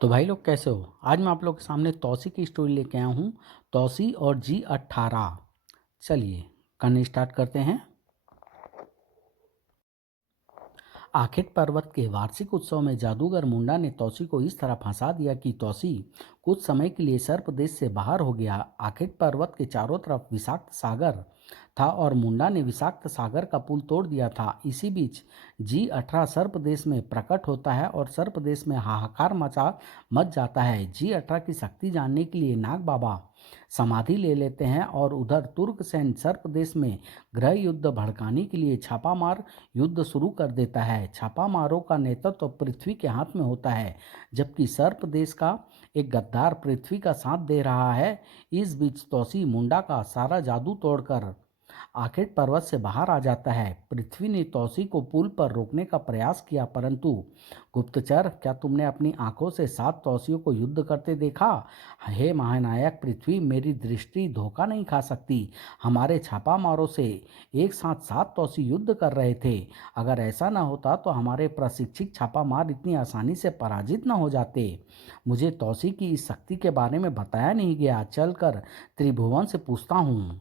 तो भाई लोग कैसे हो। आज मैं आप लोग के सामने तौसी की स्टोरी लेके आया हूँ। तौसी और G18। चलिए कहानी स्टार्ट करते हैं। आखेट पर्वत के वार्षिक उत्सव में जादूगर मुंडा ने तौसी को इस तरह फंसा दिया कि तौसी कुछ समय के लिए सर्प देश से बाहर हो गया। आखेट पर्वत के चारों तरफ विषाक्त सागर था और मुंडा ने विषाक्त सागर का पुल तोड़ दिया था। इसी बीच G18 सर्प देश में प्रकट होता है और सर्प देश में हाहाकार मच जाता है। G18 की शक्ति जानने के लिए नाग बाबा समाधि ले लेते हैं और उधर तुर्क सैन्य सर्प देश में गृह युद्ध भड़काने के लिए छापामार युद्ध शुरू कर देता है। छापामारों का नेतृत्व पृथ्वी के हाथ में होता है, जबकि सर्प देश का एक गद्दार पृथ्वी का साथ दे रहा है। इस बीच तौसी मुंडा का सारा जादू तोड़कर आखेट पर्वत से बाहर आ जाता है। पृथ्वी ने तौसी को पुल पर रोकने का प्रयास किया, परंतु गुप्तचर, क्या तुमने अपनी आंखों से 7 तौसियों को युद्ध करते देखा? हे महानायक पृथ्वी, मेरी दृष्टि धोखा नहीं खा सकती। हमारे छापामारों से एक साथ 7 तौसी युद्ध कर रहे थे। अगर ऐसा न होता तो हमारे प्रशिक्षित छापामार इतनी आसानी से पराजित न हो जाते। मुझे तौसी की इस शक्ति के बारे में बताया नहीं गया। चलकर त्रिभुवन से पूछता हूँ।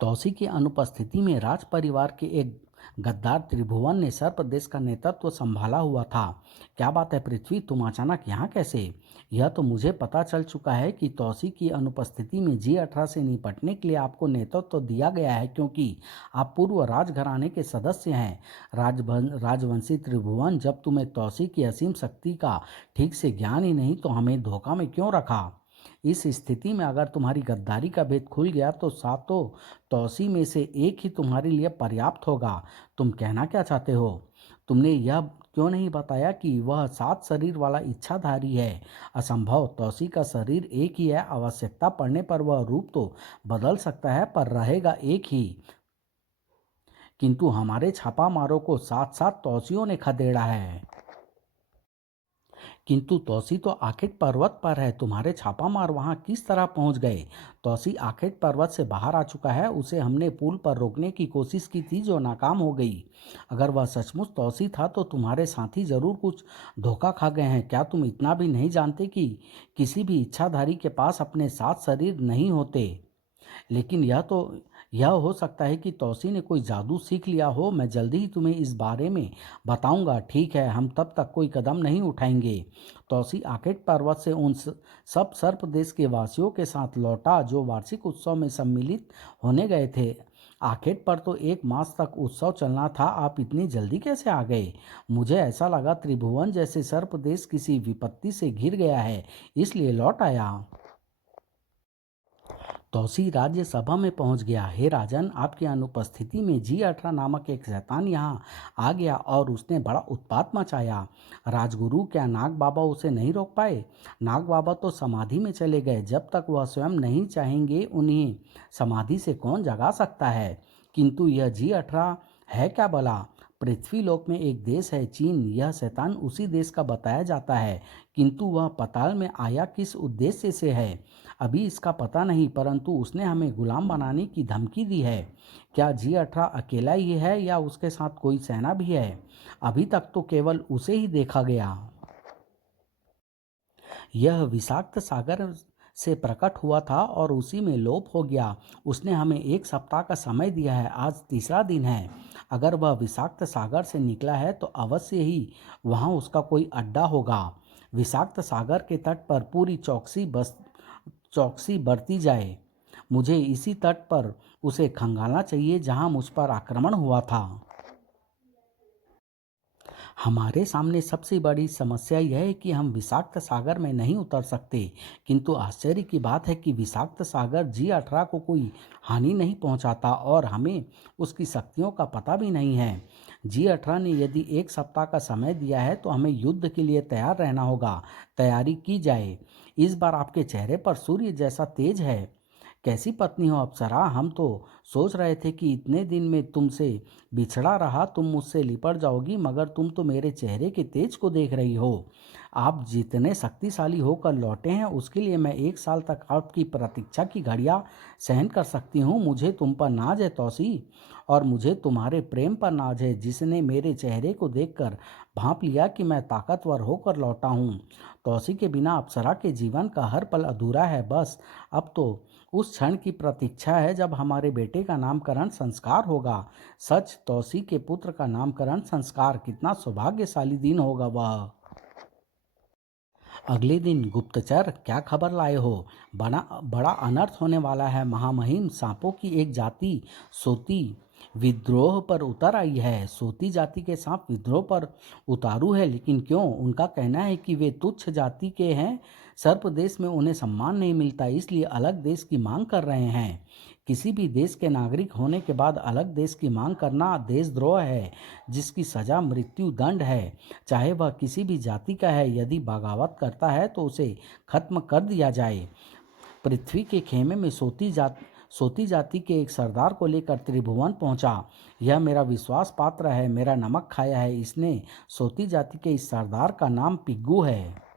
तौसी की अनुपस्थिति में राज परिवार के एक गद्दार त्रिभुवन ने सर्प देश का नेतृत्व संभाला हुआ था। क्या बात है पृथ्वी, तुम अचानक यहाँ कैसे? यह तो मुझे पता चल चुका है कि तौसी की अनुपस्थिति में G18 से निपटने के लिए आपको नेतृत्व दिया गया है, क्योंकि आप पूर्व राजघराने के सदस्य हैं। राजवंशी त्रिभुवन, जब तुम्हें तौसी की असीम शक्ति का ठीक से ज्ञान ही नहीं तो हमें धोखा में क्यों रखा? इस स्थिति में अगर तुम्हारी गद्दारी का भेद खुल गया तो सातों तौसी में से एक ही तुम्हारे लिए पर्याप्त होगा। तुम कहना क्या चाहते हो? तुमने यह क्यों नहीं बताया कि वह 7 शरीर वाला इच्छाधारी है? असंभव, तौसी का शरीर एक ही है। आवश्यकता पड़ने पर वह रूप तो बदल सकता है, पर रहेगा एक ही। किंतु हमारे छापामारों को 7-7 तौसियों ने खदेड़ा है। किंतु तौसी तो आखेट पर्वत पर है, तुम्हारे छापामार वहां किस तरह पहुंच गए? तौसी आखेट पर्वत से बाहर आ चुका है। उसे हमने पुल पर रोकने की कोशिश की थी, जो नाकाम हो गई। अगर वह सचमुच तौसी था तो तुम्हारे साथी जरूर कुछ धोखा खा गए हैं। क्या तुम इतना भी नहीं जानते कि किसी भी इच्छाधारी के पास अपने 7 शरीर नहीं होते? लेकिन यह हो सकता है कि तौसी ने कोई जादू सीख लिया हो। मैं जल्दी ही तुम्हें इस बारे में बताऊंगा। ठीक है, हम तब तक कोई कदम नहीं उठाएंगे। तौसी आखेट पर्वत से उन सब सर्प देश के वासियों के साथ लौटा जो वार्षिक उत्सव में सम्मिलित होने गए थे। आखेट पर तो 1 मास तक उत्सव चलना था। आप इतनी जल्दी कैसे आ गए? मुझे ऐसा लगा त्रिभुवन जैसे सर्प देश किसी विपत्ति से घिर गया है, इसलिए लौट आया। तौसी राज्यसभा में पहुंच गया। हे राजन, आपकी अनुपस्थिति में G18 नामक एक शैतान यहाँ आ गया और उसने बड़ा उत्पात मचाया। राजगुरु, क्या नाग बाबा उसे नहीं रोक पाए? नाग बाबा तो समाधि में चले गए। जब तक वह स्वयं नहीं चाहेंगे, उन्हें समाधि से कौन जगा सकता है? किंतु यह G18 है क्या भला? पृथ्वीलोक में एक देश है चीन। यह शैतान उसी देश का बताया जाता है, किंतु वह पाताल में आया किस उद्देश्य से है अभी इसका पता नहीं, परंतु उसने हमें गुलाम बनाने की धमकी दी है। क्या G18 अकेला ही है या उसके साथ कोई सेना भी है? अभी तक तो केवल उसे ही देखा गया। यह विषाक्त सागर से प्रकट हुआ था और उसी में लोप हो गया। उसने हमें 1 सप्ताह का समय दिया है। आज तीसरा दिन है। अगर वह विषाक्त सागर से निकला है तो अवश्य ही वहाँ उसका कोई अड्डा होगा। विषाक्त सागर के तट पर पूरी चौकसी बरती जाए। मुझे इसी तट पर उसे खंगालना चाहिए जहाँ मुझ पर आक्रमण हुआ था। हमारे सामने सबसे बड़ी समस्या यह है कि हम विषाक्त सागर में नहीं उतर सकते। किंतु आश्चर्य की बात है कि विषाक्त सागर G18 को कोई हानि नहीं पहुंचाता और हमें उसकी शक्तियों का पता भी नहीं है। G18 ने यदि 1 सप्ताह का समय दिया है तो हमें युद्ध के लिए तैयार रहना होगा। तैयारी की जाए। इस बार आपके चेहरे पर सूर्य जैसा तेज है। कैसी पत्नी हो अप्सरा, हम तो सोच रहे थे कि इतने दिन में तुमसे बिछड़ा रहा तुम मुझसे लिपट जाओगी, मगर तुम तो मेरे चेहरे के तेज को देख रही हो। आप जितने शक्तिशाली होकर लौटे हैं उसके लिए मैं 1 साल तक आपकी प्रतीक्षा की घड़ियां सहन कर सकती हूँ। मुझे तुम पर नाज है तौसी, और मुझे तुम्हारे प्रेम पर नाज है, जिसने मेरे चेहरे को देखकर भांप लिया कि मैं ताकतवर होकर लौटा हूँ। तौसी के बिना अप्सरा के जीवन का हर पल अधूरा है। बस अब तो उस क्षण की प्रतीक्षा है जब हमारे बेटे का नामकरण संस्कार होगा। सच, तौसी के पुत्र का नामकरण संस्कार कितना सौभाग्यशाली दिन होगा वह। अगले दिन गुप्तचर, क्या खबर लाए हो? बड़ा बड़ा अनर्थ होने वाला है। महामहिम सांपों की एक जाति सोती विद्रोह पर उतर आई है। सोती जाति के सांप विद्रोह पर उतारू है, लेकिन क्यों? उनका कहना है कि वे तुच्छ जाति के हैं, सर्प देश में उन्हें सम्मान नहीं मिलता, इसलिए अलग देश की मांग कर रहे हैं। किसी भी देश के नागरिक होने के बाद अलग देश की मांग करना देशद्रोह है, जिसकी सजा मृत्यु दंड है, चाहे वह किसी भी जाति का है। यदि बगावत करता है तो उसे खत्म कर दिया जाए। पृथ्वी के खेमे में सोती जाति के एक सरदार को लेकर त्रिभुवन पहुंचा। यह मेरा विश्वास पात्र है, मेरा नमक खाया है इसने। सोती जाति के इस सरदार का नाम पिग्गू है।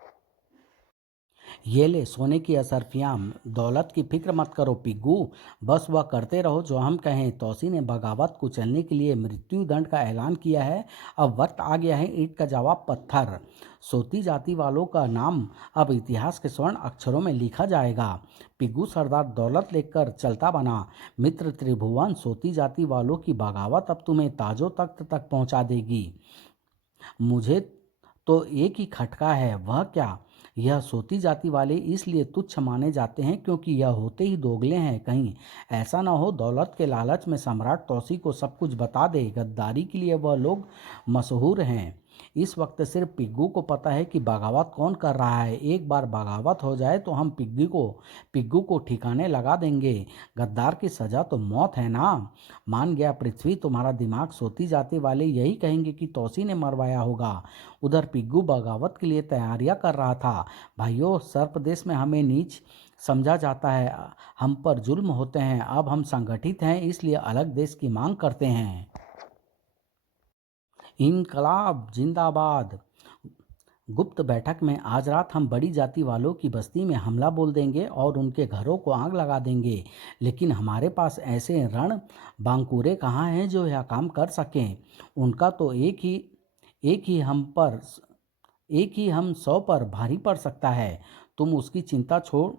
ये ले सोने की असरफियाँ, दौलत की फिक्र मत करो पिग्गू, बस वह करते रहो जो हम कहें। तौसी ने बगावत को चलने के लिए मृत्यु दंड का ऐलान किया है। अब वक्त आ गया है ईंट का जवाब पत्थर। सोती जाति वालों का नाम अब इतिहास के स्वर्ण अक्षरों में लिखा जाएगा। पिग्गू सरदार दौलत लेकर चलता बना। मित्र त्रिभुवन, सोती जाति वालों की बगावत अब तुम्हें ताजो तख्त तक पहुंचा देगी। मुझे तो एक ही खटका है, वह क्या? यह सोती जाति वाले इसलिए तुच्छ माने जाते हैं क्योंकि यह होते ही दोगले हैं। कहीं ऐसा ना हो दौलत के लालच में सम्राट तौसी को सब कुछ बता दे। गद्दारी के लिए वह लोग मशहूर हैं। इस वक्त सिर्फ पिग्गू को पता है कि बगावत कौन कर रहा है। एक बार बगावत हो जाए तो हम पिग्गू को ठिकाने लगा देंगे। गद्दार की सजा तो मौत है ना। मान गया पृथ्वी, तुम्हारा दिमाग। सोती जाति वाले यही कहेंगे कि तौसी ने मरवाया होगा। उधर पिग्गू बगावत के लिए तैयारियां कर रहा था। भाइयों, सर्प देश में हमें नीच समझा जाता है, हम पर जुल्म होते हैं। अब हम संगठित हैं, इसलिए अलग देश की मांग करते हैं। इनकलाब जिंदाबाद। गुप्त बैठक में आज रात हम बड़ी जाति वालों की बस्ती में हमला बोल देंगे और उनके घरों को आग लगा देंगे। लेकिन हमारे पास ऐसे रण बांकुरे कहाँ हैं जो यह काम कर सकें? उनका तो एक ही हम 100 पर भारी पड़ सकता है। तुम उसकी चिंता छोड़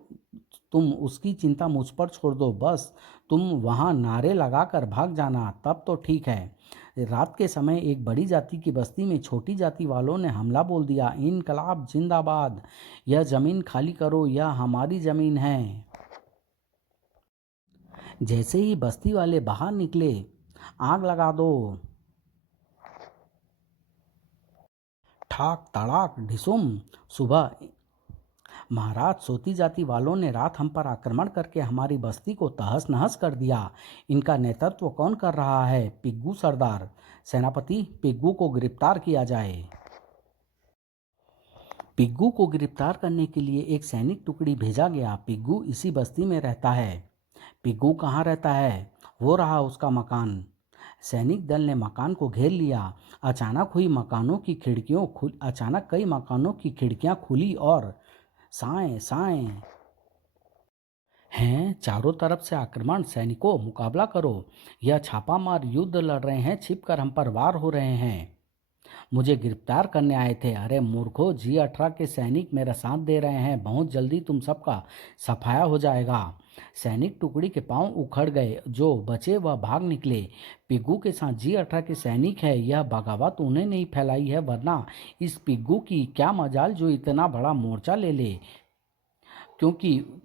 तुम उसकी चिंता मुझ पर छोड़ दो। बस तुम वहां नारे लगाकर भाग जाना, तब तो ठीक है। रात के समय एक बड़ी जाति की बस्ती में छोटी जाति वालों ने हमला बोल दिया। इनकलाब जिंदाबाद। यह जमीन खाली करो, यह हमारी जमीन है। जैसे ही बस्ती वाले बाहर निकले, आग लगा दो। ठाक तड़ाक ढिसुम। सुबह महाराज, सोती जाति वालों ने रात हम पर आक्रमण करके हमारी बस्ती को तहस नहस कर दिया। इनका नेतृत्व कौन कर रहा है? पिग्गू सरदार। सेनापति, पिग्गू को गिरफ्तार किया जाए। पिग्गू को गिरफ्तार करने के लिए एक सैनिक टुकड़ी भेजा गया। पिग्गू इसी बस्ती में रहता है। पिग्गू कहाँ रहता है? वो रहा उसका मकान। सैनिक दल ने मकान को घेर लिया। अचानक कई मकानों की खिड़कियां खुली और साएं साएं हैं। चारों तरफ से आक्रमण। सैनिकों, मुकाबला करो। यह छापामार युद्ध लड़ रहे हैं, छिपकर हम पर वार हो रहे हैं। मुझे गिरफ्तार करने आए थे। अरे मूर्खों, G18 के सैनिक मेरा साथ दे रहे हैं। बहुत जल्दी तुम सबका सफाया हो जाएगा। सैनिक टुकड़ी के पांव उखड़ गए। जो बचे वह भाग निकले। पिग्गू के साथ G18 के सैनिक है। यह बगावत उन्हें नहीं फैलाई है, वरना इस पिग्गू की क्या मजाल जो इतना बड़ा मोर्चा ले ले। क्योंकि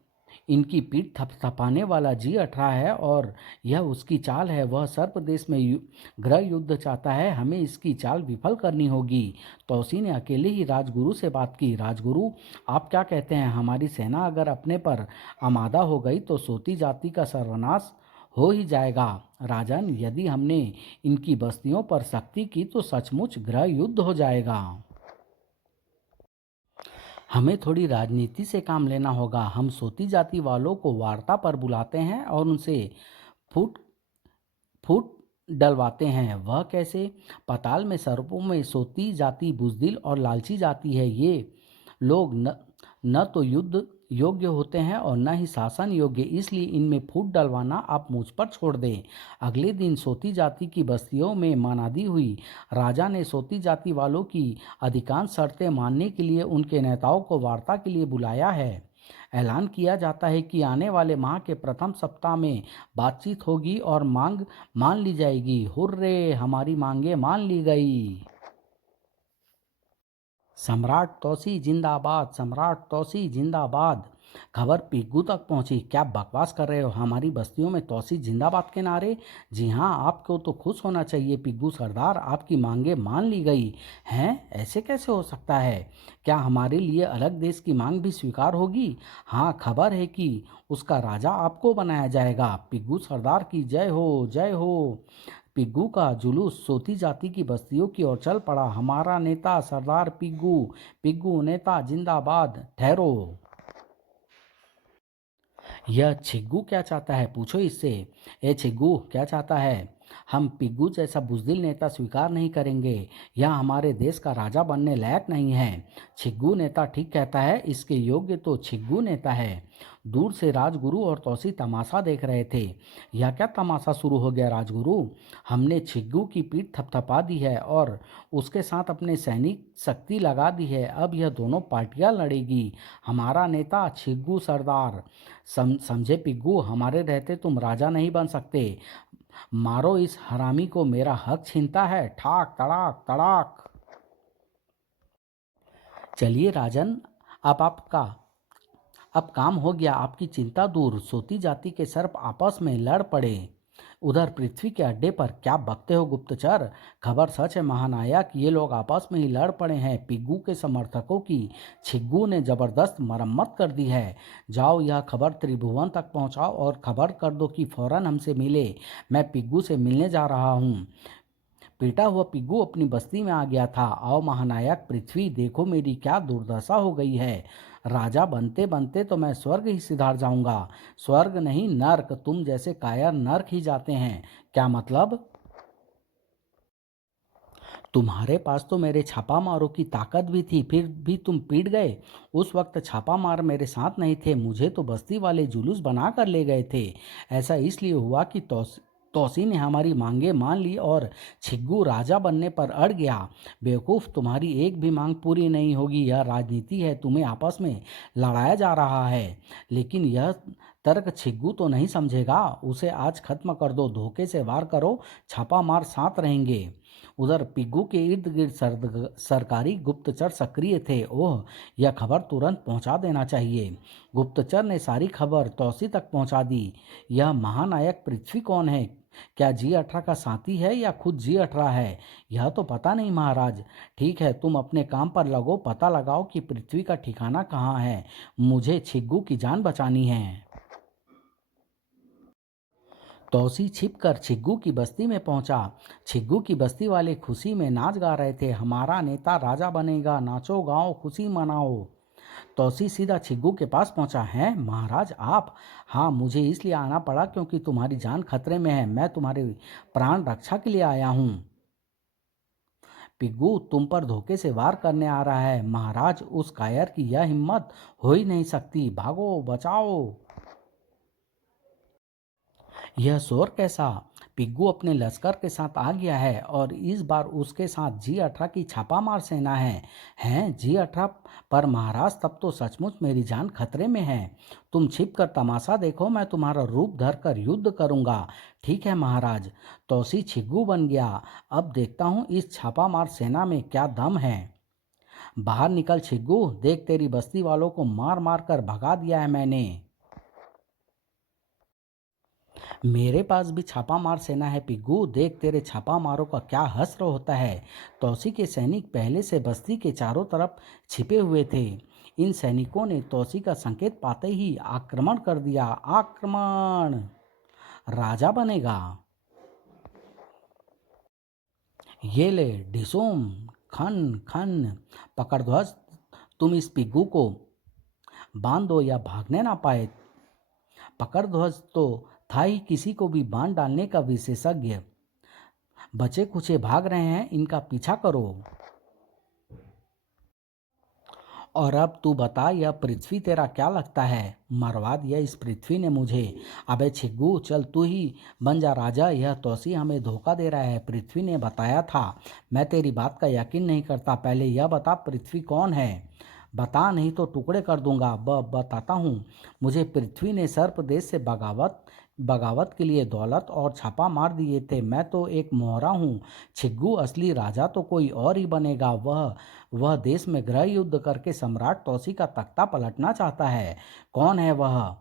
इनकी पीठ थपथपाने वाला G18 है और यह उसकी चाल है। वह सर्प देश में गृह युद्ध चाहता है। हमें इसकी चाल विफल करनी होगी। तौसी ने अकेले ही राजगुरु से बात की। राजगुरु, आप क्या कहते हैं? हमारी सेना अगर अपने पर आमादा हो गई तो सोती जाति का सर्वनाश हो ही जाएगा। राजन, यदि हमने इनकी बस्तियों पर सख्ती की तो सचमुच गृह युद्ध हो जाएगा। हमें थोड़ी राजनीति से काम लेना होगा। हम सोती जाति वालों को वार्ता पर बुलाते हैं और उनसे फूट फूट डलवाते हैं। वह कैसे? पाताल में सर्पों में सोती जाति बुजदिल और लालची जाती है। ये लोग न तो युद्ध योग्य होते हैं और न ही शासन योग्य, इसलिए इनमें फूट डलवाना आप मुझ पर छोड़ दें। अगले दिन सोती जाति की बस्तियों में मनादी हुई। राजा ने सोती जाति वालों की अधिकांश शर्तें मानने के लिए उनके नेताओं को वार्ता के लिए बुलाया है। ऐलान किया जाता है कि आने वाले माह के प्रथम सप्ताह में बातचीत होगी और मांग मान ली जाएगी। हुर्रे, हमारी मांगे मान ली गई। सम्राट तौसी जिंदाबाद, सम्राट तौसी जिंदाबाद। खबर पिग्गू तक पहुंची। क्या बकवास कर रहे हो? हमारी बस्तियों में तौसी जिंदाबाद के नारे? जी हाँ, आपको तो खुश होना चाहिए पिग्गू सरदार, आपकी मांगे मान ली गई हैं। ऐसे कैसे हो सकता है? क्या हमारे लिए अलग देश की मांग भी स्वीकार होगी? हाँ, खबर है कि उसका राजा आपको बनाया जाएगा। पिग्गू सरदार की जय हो, जय हो। पिग्गू का जुलूस सोती जाति की बस्तियों की ओर चल पड़ा। हमारा नेता सरदार पिग्गू, पिग्गू नेता जिंदाबाद। ठहरो, यह छिग्गू क्या चाहता है? पूछो इससे। ए छिग्गू, क्या चाहता है? हम पिग्गू जैसा बुजदिल नेता स्वीकार नहीं करेंगे। यह हमारे देश का राजा बनने लायक नहीं है। छिग्गू नेता ठीक कहता है, इसके योग्य तो छिग्गू नेता है। दूर से राजगुरु और तौसी तमाशा देख रहे थे। यह क्या तमाशा शुरू हो गया राजगुरु? हमने छिग्गू की पीठ थपथपा दी है और उसके साथ अपने सैनिक शक्ति लगा दी है। अब यह दोनों पार्टियां लड़ेगी। हमारा नेता छिग्गू सरदार। समझे पिग्गू, हमारे रहते तुम राजा नहीं बन सकते। मारो इस हरामी को, मेरा हक छीनता है। ठाक तड़ाक तड़ाक। चलिए राजन, अब काम हो गया, आपकी चिंता दूर। सोती जाति के सर्प आपस में लड़ पड़े। उधर पृथ्वी के अड्डे पर क्या बकते हो गुप्तचर? खबर सच है महानायक, ये लोग आपस में ही लड़ पड़े हैं। पिग्गू के समर्थकों की छिग्गू ने जबरदस्त मरम्मत कर दी है। जाओ, यह खबर त्रिभुवन तक पहुंचाओ और खबर कर दो कि फौरन हमसे मिले। मैं पिग्गू से मिलने जा रहा हूँ। पीटा हुआ पिग्गू अपनी बस्ती में आ गया था। आओ महानायक पृथ्वी, देखो मेरी क्या दुर्दशा हो गई है। राजा बनते बनते तो मैं स्वर्ग ही सिधार जाऊंगा। स्वर्ग नहीं, नर्क। तुम जैसे कायर नर्क ही जाते हैं। क्या मतलब? तुम्हारे पास तो मेरे छापा मारों की ताकत भी थी, फिर भी तुम पीट गए। उस वक्त छापा मार मेरे साथ नहीं थे, मुझे तो बस्ती वाले जुलूस बना कर ले गए थे। ऐसा इसलिए हुआ कि तौसी ने हमारी मांगे मान ली और छिग्गू राजा बनने पर अड़ गया। बेवकूफ़, तुम्हारी एक भी मांग पूरी नहीं होगी। यह राजनीति है, तुम्हें आपस में लड़ाया जा रहा है। लेकिन यह तर्क छिग्गू तो नहीं समझेगा। उसे आज खत्म कर दो, धोखे से वार करो, छापा मार साथ रहेंगे। उधर पिग्गू के इर्द गिर्द सरकारी गुप्तचर सक्रिय थे। ओह, यह खबर तुरंत पहुंचा देना चाहिए। गुप्तचर ने सारी खबर तौसी तक पहुंचा दी। यह महानायक पृथ्वी कौन है? क्या G18 का साथी है या खुद G18 है? यह तो पता नहीं महाराज। ठीक है, तुम अपने काम पर लगो, पता लगाओ कि पृथ्वी का ठिकाना कहाँ है। मुझे छिग्गू की जान बचानी है। तौसी छिपकर छिग्गू की बस्ती में पहुंचा। छिग्गू की बस्ती वाले खुशी में नाच गा रहे थे। हमारा नेता राजा बनेगा, नाचो गाओ खुशी मनाओ। तौसी सीधा छिग्गू के पास पहुंचा। है महाराज आप? हाँ, मुझे इसलिए आना पड़ा क्योंकि तुम्हारी जान खतरे में है। मैं तुम्हारे प्राण रक्षा के लिए आया हूँ। पिग्गू तुम पर धोखे से वार करने आ रहा है। महाराज, उस कायर की यह हिम्मत हो ही नहीं सकती। भागो, बचाओ। यह शोर कैसा? पिग्गू अपने लश्कर के साथ आ गया है और इस बार उसके साथ G18 की छापामार सेना है। हैं G18 पर महाराज, तब तो सचमुच मेरी जान खतरे में है। तुम छिप कर तमाशा देखो, मैं तुम्हारा रूप धर कर युद्ध करूंगा। ठीक है महाराज। तौसी छिग्गू बन गया। अब देखता हूँ इस छापामार सेना में क्या दम है। बाहर निकल छिग्गू, देख तेरी बस्ती वालों को मार मार कर भगा दिया है मैंने। मेरे पास भी छापा मार सेना है पिग्गू, देख तेरे छापा मारों का क्या हश्र होता है। तौसी के सैनिक पहले से बस्ती के चारों तरफ छिपे हुए थे। इन सैनिकों ने तौसी का संकेत पाते ही आक्रमण कर दिया। आक्रमण! राजा बनेगा। ये ले डिसोम, खन खन। पकड़ ध्वज, तुम इस पिग्गू को बांध दो या भागने ना पाए। पकड़ ध्वज तो था ही किसी को भी बांध डालने का विशेषज्ञ। बचे कुचे भाग रहे हैं, इनका पीछा करो। और अब तू बता, यह पृथ्वी तेरा क्या लगता है? मरवा दिया इस पृथ्वी ने मुझे। अबे छिग्गू, चल तू ही बन जा राजा। यह तौसी हमें धोखा दे रहा है। पृथ्वी ने बताया था। मैं तेरी बात का यकीन नहीं करता। पहले यह बता, पृथ्वी कौन है? बता, नहीं तो टुकड़े कर दूंगा। बताता हूँ। मुझे पृथ्वी ने सर्प देश से बगावत बगावत के लिए दौलत और छापा मार दिए थे। मैं तो एक मोहरा हूँ छिग्गू। असली राजा तो कोई और ही बनेगा। वह देश में गृह युद्ध करके सम्राट तौसी का तख्ता पलटना चाहता है। कौन है वह?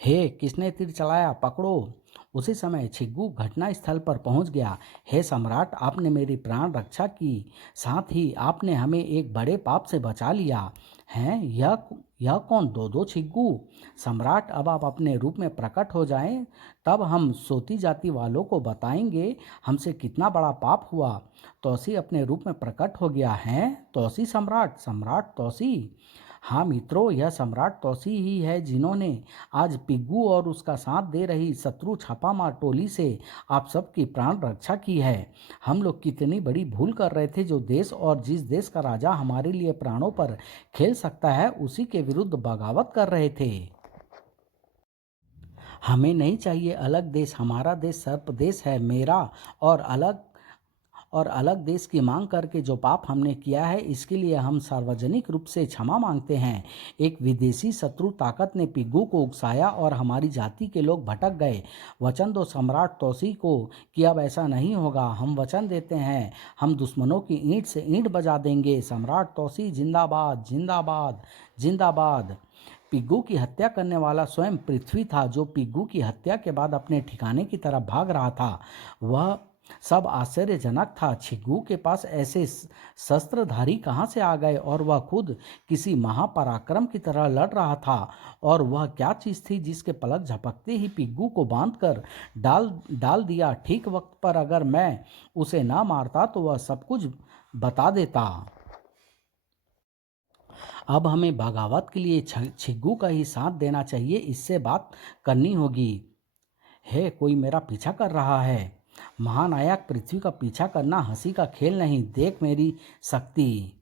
हे, किसने तीर चलाया? पकड़ो। उसी समय छिग्गू घटना स्थल पर पहुंच गया। हे सम्राट, आपने मेरी प्राण रक्षा की, साथ ही आपने हमें एक बड़े पाप से बचा लिया। हैं, यह कौन? दो छिग्गू। सम्राट, अब आप अपने रूप में प्रकट हो जाएं, तब हम सोती जाति वालों को बताएंगे हमसे कितना बड़ा पाप हुआ। तौसी अपने रूप में प्रकट हो गया है। तौसी सम्राट, सम्राट तौसी। हाँ मित्रों, यह सम्राट तौसी ही है जिन्होंने आज पिग्गू और उसका साथ दे रही शत्रु छापामार टोली से आप सबकी प्राण रक्षा की है। हम लोग कितनी बड़ी भूल कर रहे थे। जो देश और जिस देश का राजा हमारे लिए प्राणों पर खेल सकता है, उसी के विरुद्ध बगावत कर रहे थे। हमें नहीं चाहिए अलग देश। हमारा देश सर्प देश है, मेरा। और अलग देश की मांग करके जो पाप हमने किया है, इसके लिए हम सार्वजनिक रूप से क्षमा मांगते हैं। एक विदेशी शत्रु ताकत ने पिग्गू को उकसाया और हमारी जाति के लोग भटक गए। वचन दो सम्राट तौसी को कि अब ऐसा नहीं होगा। हम वचन देते हैं, हम दुश्मनों की ईंट से ईंट बजा देंगे। सम्राट तौसी जिंदाबाद, जिंदाबाद, जिंदाबाद। पिग्गू की हत्या करने वाला स्वयं पृथ्वी था, जो पिग्गू की हत्या के बाद अपने ठिकाने की तरफ भाग रहा था। वह सब आश्चर्यजनक था। छिग्गू के पास ऐसे शस्त्रधारी कहाँ से आ गए, और वह खुद किसी महापराक्रम की तरह लड़ रहा था। और वह क्या चीज़ थी जिसके पलक झपकते ही पिग्गू को बांध कर डाल डाल दिया। ठीक वक्त पर अगर मैं उसे ना मारता तो वह सब कुछ बता देता। अब हमें बगावत के लिए छिग्गू का ही साथ देना चाहिए। इससे बात करनी होगी। है, कोई मेरा पीछा कर रहा है। महानायक, पृथ्वी का पीछा करना हंसी का खेल नहीं। देख मेरी शक्ति।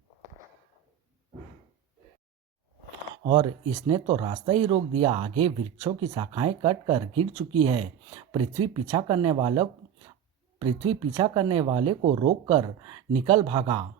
और इसने तो रास्ता ही रोक दिया। आगे वृक्षों की शाखाएं कट कर गिर चुकी है। पृथ्वी पीछा करने वाले को रोक कर निकल भागा।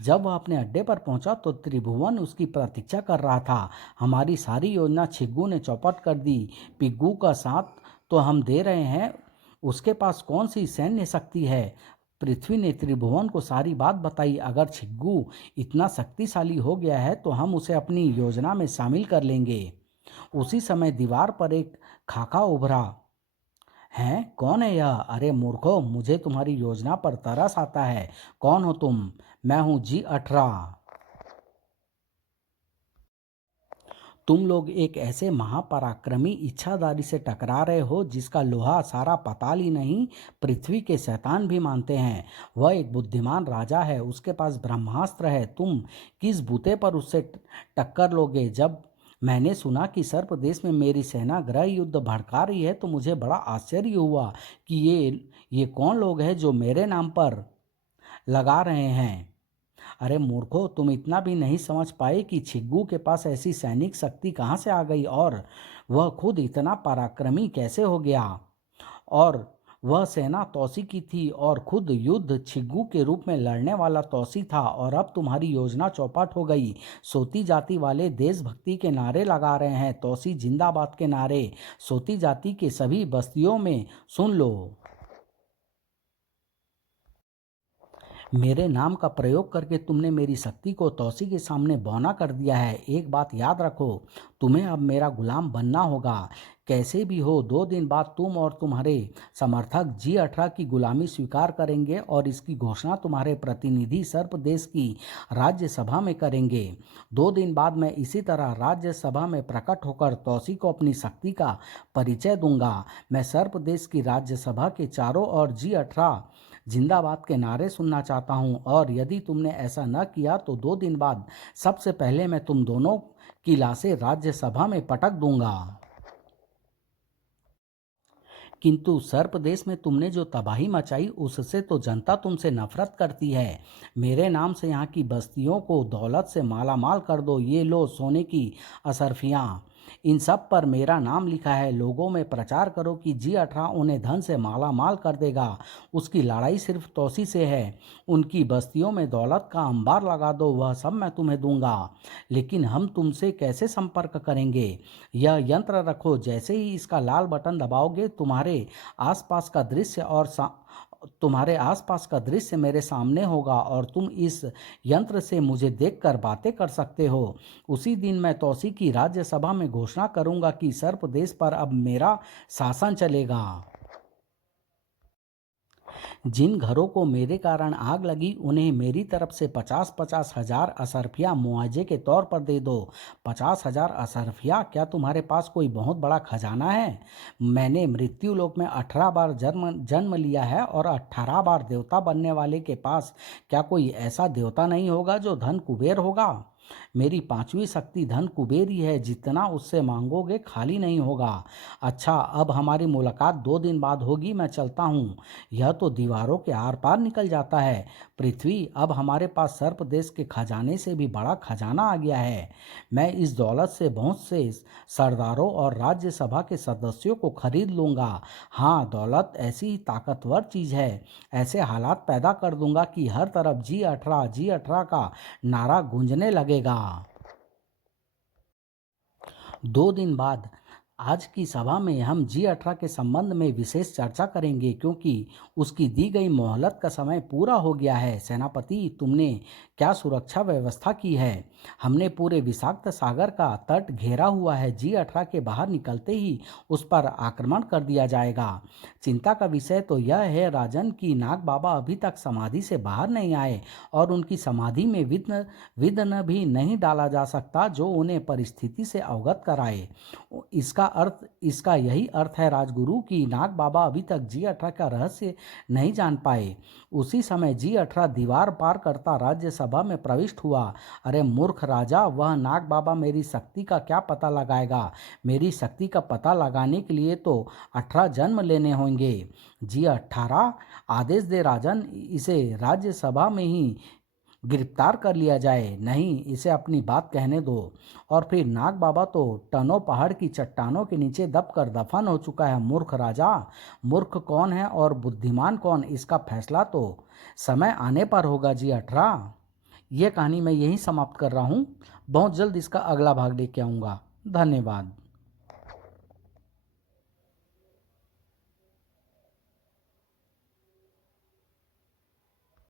जब वह अपने अड्डे पर पहुंचा तो त्रिभुवन उसकी प्रतीक्षा कर रहा था। हमारी सारी योजना छिग्गू ने चौपट कर दी। पिग्गू का साथ तो हम दे रहे हैं, उसके पास कौन सी सैन्य शक्ति है? पृथ्वी ने त्रिभुवन को सारी बात बताई। अगर छिग्गू इतना शक्तिशाली हो गया है तो हम उसे अपनी योजना में शामिल कर लेंगे। उसी समय दीवार पर एक खाका उभरा। हैं, कौन है यह? अरे मूर्खों, मुझे तुम्हारी योजना पर तरस आता है। कौन हो तुम? मैं हूँ G18। तुम लोग एक ऐसे महापराक्रमी इच्छाधारी से टकरा रहे हो जिसका लोहा सारा पताल ही नहीं, पृथ्वी के शैतान भी मानते हैं। वह एक बुद्धिमान राजा है, उसके पास ब्रह्मास्त्र है। तुम किस बूते पर उससे टक्कर लोगे? जब मैंने सुना कि सर्प देश में मेरी सेना गृह युद्ध भड़का रही है तो मुझे बड़ा आश्चर्य हुआ कि ये कौन लोग हैं जो मेरे नाम पर लगा रहे हैं। अरे मूर्खों, तुम इतना भी नहीं समझ पाए कि छिग्गू के पास ऐसी सैनिक शक्ति कहाँ से आ गई, और वह खुद इतना पराक्रमी कैसे हो गया। और वह सेना तौसी की थी और खुद युद्ध छिग्गू के रूप में लड़ने वाला तौसी था। और अब तुम्हारी योजना चौपट हो गई। सोती जाति वाले देशभक्ति के नारे लगा रहे हैं, तौसी जिंदाबाद के नारे। सोती जाति के सभी बस्तियों में सुन लो। मेरे नाम का प्रयोग करके तुमने मेरी शक्ति को तौसी के सामने बौना कर दिया है। एक बात याद रखो, तुम्हें अब मेरा गुलाम बनना होगा। कैसे भी हो, 2 दिन बाद तुम और तुम्हारे समर्थक G18 की गुलामी स्वीकार करेंगे और इसकी घोषणा तुम्हारे प्रतिनिधि सर्प देश की राज्यसभा में करेंगे। 2 दिन बाद मैं इसी तरह राज्यसभा में प्रकट होकर तौसी को अपनी शक्ति का परिचय दूंगा। मैं सर्प देश की राज्यसभा के चारों ओर G18 जिंदाबाद के नारे सुनना चाहता हूँ, और यदि तुमने ऐसा न किया तो 2 दिन बाद सबसे पहले मैं तुम दोनों की लाशें राज्यसभा में पटक दूंगा। किंतु सर्प देश में तुमने जो तबाही मचाई उससे तो जनता तुमसे नफरत करती है। मेरे नाम से यहाँ की बस्तियों को दौलत से माला माल कर दो। ये लो सोने की असरफियाँ, इन सब पर मेरा नाम लिखा है। लोगों में प्रचार करो कि G18 उन्हें धन से माला माल कर देगा। उसकी लड़ाई सिर्फ तौसी से है। उनकी बस्तियों में दौलत का अंबार लगा दो, वह सब मैं तुम्हें दूंगा। लेकिन हम तुमसे कैसे संपर्क करेंगे? यह यंत्र रखो, जैसे ही इसका लाल बटन दबाओगे तुम्हारे आसपास का दृश्य मेरे सामने होगा, और तुम इस यंत्र से मुझे देखकर बातें कर सकते हो। उसी दिन मैं तौसी की राज्यसभा में घोषणा करूंगा कि सर्प देश पर अब मेरा शासन चलेगा। जिन घरों को मेरे कारण आग लगी उन्हें मेरी तरफ से 50-50 हजार असरफिया मुआवजे के तौर पर दे दो। 50,000 असरफिया? क्या तुम्हारे पास कोई बहुत बड़ा खजाना है? मैंने मृत्यु लोक में 18 बार जन्म जन्म लिया है, और 18 बार देवता बनने वाले के पास क्या कोई ऐसा देवता नहीं होगा जो धन कुबेर होगा? मेरी पांचवी शक्ति धन कुबेर ही है। जितना उससे मांगोगे खाली नहीं होगा। अच्छा, अब हमारी मुलाकात 2 दिन बाद होगी। मैं चलता हूँ। यह तो दीवारों के आर पार निकल जाता है। पृथ्वी, अब हमारे पास सर्प देश के खजाने से भी बड़ा खजाना आ गया है। मैं इस दौलत से बहुत से सरदारों और राज्यसभा के सदस्यों को खरीद लूंगा। हाँ, दौलत ऐसी ही ताकतवर चीज है। ऐसे हालात पैदा कर दूंगा कि हर तरफ G18 का नारा गूंजने लगेगा। 2 दिन बाद आज की सभा में हम G18 के संबंध में विशेष चर्चा करेंगे, क्योंकि उसकी दी गई मोहलत का समय पूरा हो गया है। सेनापति, तुमने क्या सुरक्षा व्यवस्था की है? हमने पूरे विषाक्त सागर का तट घेरा हुआ है। G18 के बाहर निकलते ही उस पर आक्रमण कर दिया जाएगा। चिंता का विषय तो यह है राजन कि नाग बाबा अभी तक समाधि से बाहर नहीं आए, और उनकी समाधि में विघ्न भी नहीं डाला जा सकता जो उन्हें परिस्थिति से अवगत कराए। इसका यही अर्थ है राजगुरु कि नाग बाबा अभी तक G18 का रहस्य नहीं जान पाए। उसी समय G18 दीवार पार करता राज्यसभा में प्रविष्ट हुआ। अरे मूर्ख राजा, वह नाग बाबा मेरी शक्ति का क्या पता लगाएगा? मेरी शक्ति का पता लगाने के लिए तो 18 जन्म लेने होंगे। G18, आदेश दे राजन, इसे राज्यसभा में ही गिरफ्तार कर लिया जाए। नहीं, इसे अपनी बात कहने दो। और फिर नाग बाबा तो टनों पहाड़ की चट्टानों के नीचे दबकर दफन हो चुका है। मूर्ख राजा, मूर्ख कौन है और बुद्धिमान कौन, इसका फैसला तो समय आने पर होगा। G18, ये कहानी मैं यहीं समाप्त कर रहा हूँ। बहुत जल्द इसका अगला भाग लेके आऊँगा। धन्यवाद।